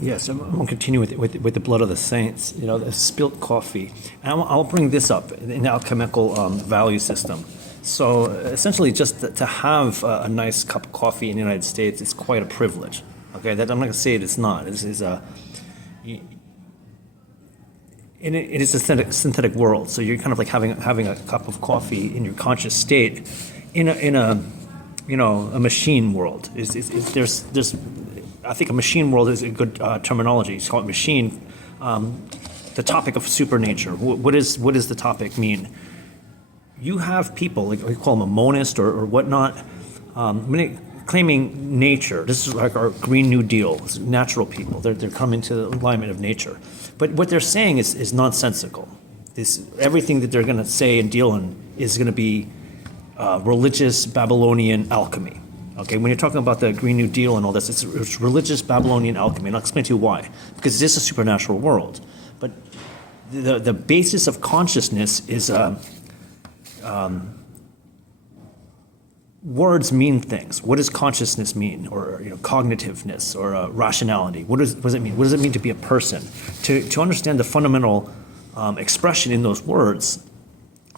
Yes, I'm going to continue with the blood of the saints, the spilt coffee. And I'll bring this up in the alchemical value system. So essentially, just to have a nice cup of coffee in the United States is quite a privilege. Okay, that I'm not going to say it's not. It is a synthetic world. So you're kind of like having a cup of coffee in your conscious state in a machine world. There's I think a machine world is a good terminology. It's called machine. The topic of supernature. What does the topic mean? You have people, like we call them a monist or whatnot, claiming nature. This is like our Green New Deal. It's natural people. They're coming to the alignment of nature. But what they're saying is nonsensical. Everything that they're going to say and deal in is going to be religious Babylonian alchemy. Okay, when you're talking about the Green New Deal and all this, it's religious Babylonian alchemy, and I'll explain to you why. Because it is a supernatural world. But the basis of consciousness is words mean things. What does consciousness mean, or cognitiveness, or rationality? What does it mean? What does it mean to be a person? To understand the fundamental expression in those words,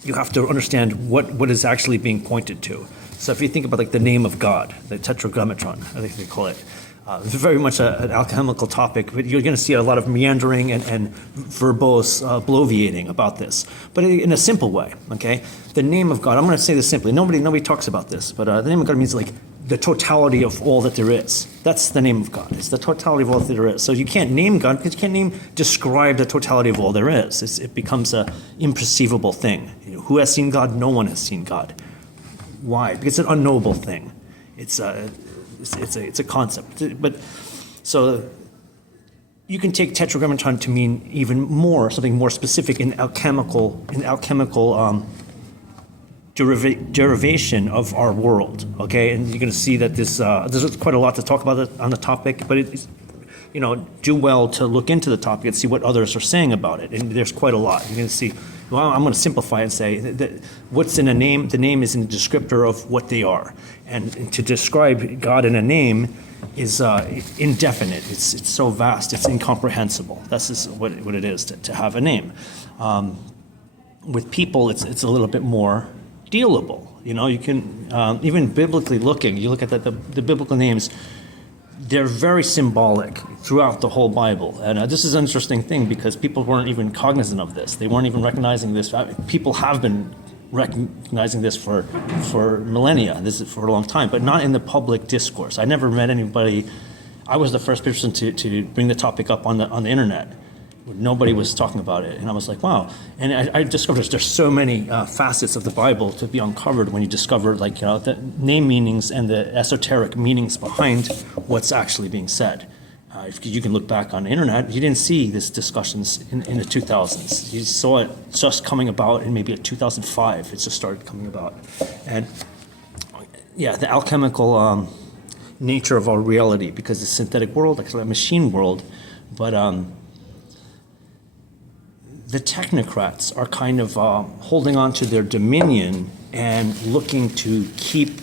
you have to understand what is actually being pointed to. So if you think about like the name of God, the tetragrammaton, I think they call it, it's very much an alchemical topic, but you're going to see a lot of meandering and verbose bloviating about this, but in a simple way, okay? The name of God, I'm going to say this simply. Nobody talks about this, but the name of God means like the totality of all that there is. That's the name of God. It's the totality of all that there is. So you can't name God because you can't describe the totality of all there is. It becomes an imperceivable thing. Who has seen God? No one has seen God. Why? Because it's an unknowable thing. It's a concept. But so you can take tetragrammaton to mean even more, something more specific in alchemical derivation of our world. Okay, and you're going to see that there's quite a lot to talk about on the topic, but it's do well to look into the topic and see what others are saying about it. And there's quite a lot. You're going to see. Well, I'm going to simplify and say that what's in a name, the name is a descriptor of what they are. And to describe God in a name is indefinite. It's so vast, it's incomprehensible. That's just what it is to have a name. With people, it's a little bit more dealable. You can, even biblically looking, you look at the biblical names, they're very symbolic throughout the whole Bible. And this is an interesting thing because people weren't even cognizant of this. They weren't even recognizing this. People have been recognizing this for millennia. This is for a long time, but not in the public discourse. I never met anybody. I was the first person to bring the topic up on the internet. Nobody was talking about it, and I was like, wow. And I discovered there's so many facets of the Bible to be uncovered when you discover the name meanings and the esoteric meanings behind what's actually being said. If you can look back on the internet, you didn't see these discussions in the 2000s. You saw it just coming about in maybe 2005. It just started coming about. And yeah, the alchemical nature of our reality, because it's a synthetic world, like a machine world, but the technocrats are kind of holding on to their dominion and looking to keep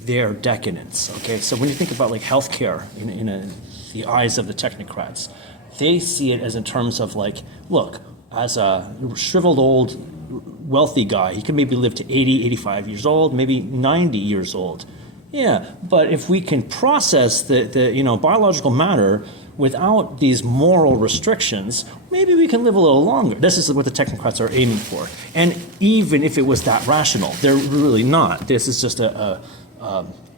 their decadence. Okay, so when you think about like healthcare in the eyes of the technocrats, they see it as in terms of like, look, as a shriveled old wealthy guy, he can maybe live to 80, 85 years old, maybe 90 years old. Yeah, but if we can process the biological matter without these moral restrictions, maybe we can live a little longer. This is what the technocrats are aiming for. And even if it was that rational, they're really not. This is just a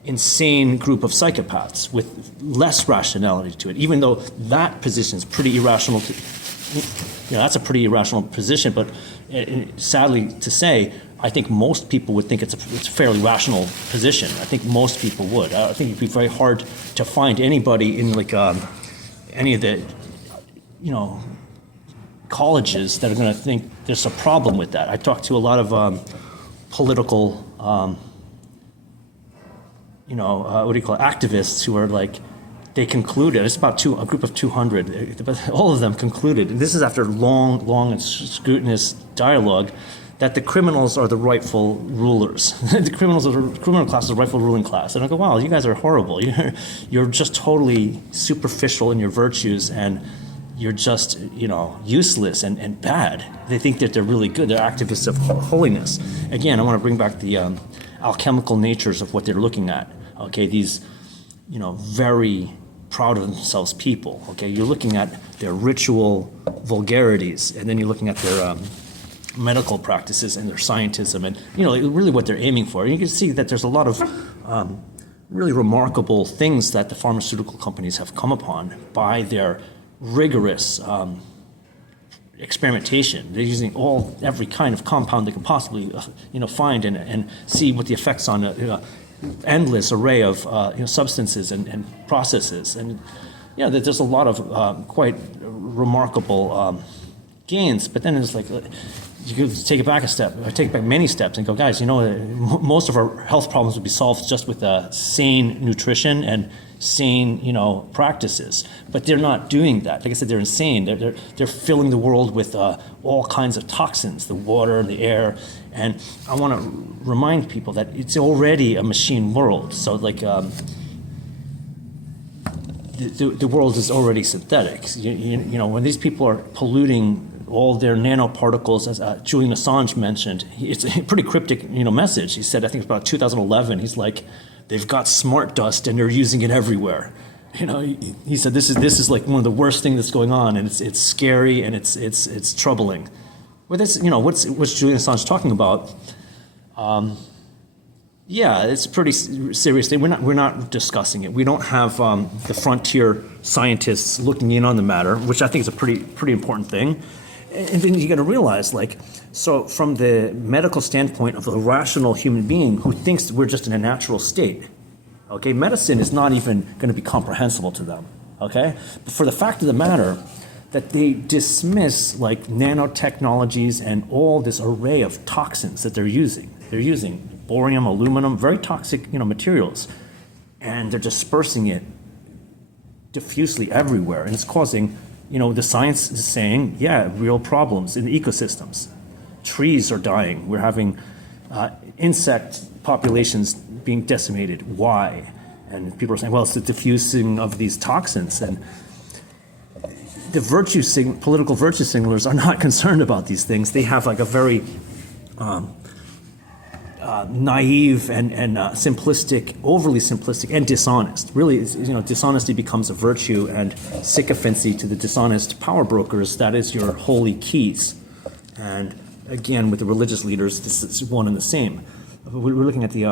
insane group of psychopaths with less rationality to it, even though that position is pretty irrational. That's a pretty irrational position, but sadly to say, I think most people would think it's a fairly rational position. I think most people would. I think it'd be very hard to find anybody in any of the, colleges that are going to think there's a problem with that. I talked to a lot of political, activists who are like, they concluded, it's about a group of 200, but all of them concluded, and this is after long and scrutinous dialogue, that the criminals are the rightful rulers. The criminal class is the rightful ruling class. And I go, wow, you guys are horrible. You're just totally superficial in your virtues, and you're just, useless and bad. They think that they're really good. They're activists of holiness. Again, I want to bring back the alchemical natures of what they're looking at. Okay, these, very proud of themselves people. Okay, you're looking at their ritual vulgarities, and then you're looking at their medical practices and their scientism, and really what they're aiming for. And you can see that there's a lot of really remarkable things that the pharmaceutical companies have come upon by their rigorous experimentation. They're using every kind of compound they can possibly find and see what the effects on endless array of substances and processes. And there's a lot of quite remarkable gains. But then it's like you could take it back a step, or take it back many steps, and go, guys, most of our health problems would be solved just with sane nutrition and sane, practices. But they're not doing that. Like I said, they're insane. They're filling the world with all kinds of toxins, the water and the air. And I want to remind people that it's already a machine world. So like the world is already synthetic. When these people are polluting all their nanoparticles, as Julian Assange mentioned, it's a pretty cryptic, message. He said, I think it's about 2011. He's like, they've got smart dust and they're using it everywhere. He said this is like one of the worst things that's going on, and it's scary and it's troubling. Well, that's what's Julian Assange talking about? It's a pretty serious thing. We're not discussing it. We don't have the frontier scientists looking in on the matter, which I think is a pretty important thing. And then you got to realize, so from the medical standpoint of a rational human being who thinks we're just in a natural state, okay, medicine is not even going to be comprehensible to them, okay? But for the fact of the matter that they dismiss nanotechnologies and all this array of toxins that they're using. They're using borium, aluminum, very toxic, materials, and they're dispersing it diffusely everywhere, and it's causing, the science is saying, real problems in the ecosystems. Trees are dying. We're having insect populations being decimated. Why? And people are saying, well, it's the diffusing of these toxins. And the political virtue signalers are not concerned about these things. They have a very naive and simplistic, overly simplistic, and dishonest. Really, dishonesty becomes a virtue, and sycophancy to the dishonest power brokers, that is your holy keys. And again, with the religious leaders, this is one and the same. We're looking at the